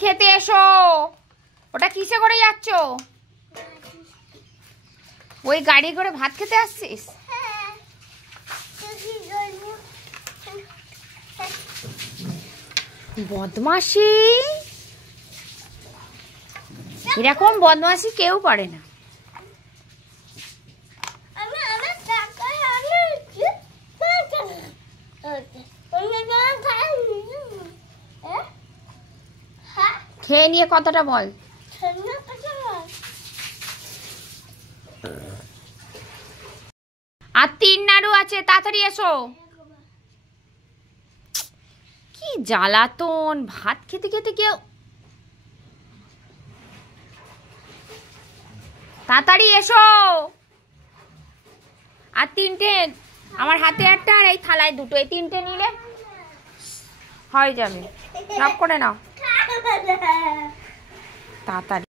খেতে এসো। ওটা কিসে করে যাচ্ছ? ওই গাড়ি করে ভাত খেতে আসছিস? বদমাশি, এরকম বদমাশি কেউ করে না। খেয়ে নিয়ে কথাটা বল। আর 3 নাড়ু আছে, তাড়াতাড়ি এসো। কি জ্বালাতন, ভাত খেতে খেতে কেউ। তাড়াতাড়ি এসো। আর 3টে, আমার হাতে একটা আর এই থালায় 2টো, এই 3টে নিলে হয়ে যাবে। সব করে নাও তাড়াতাড়ি।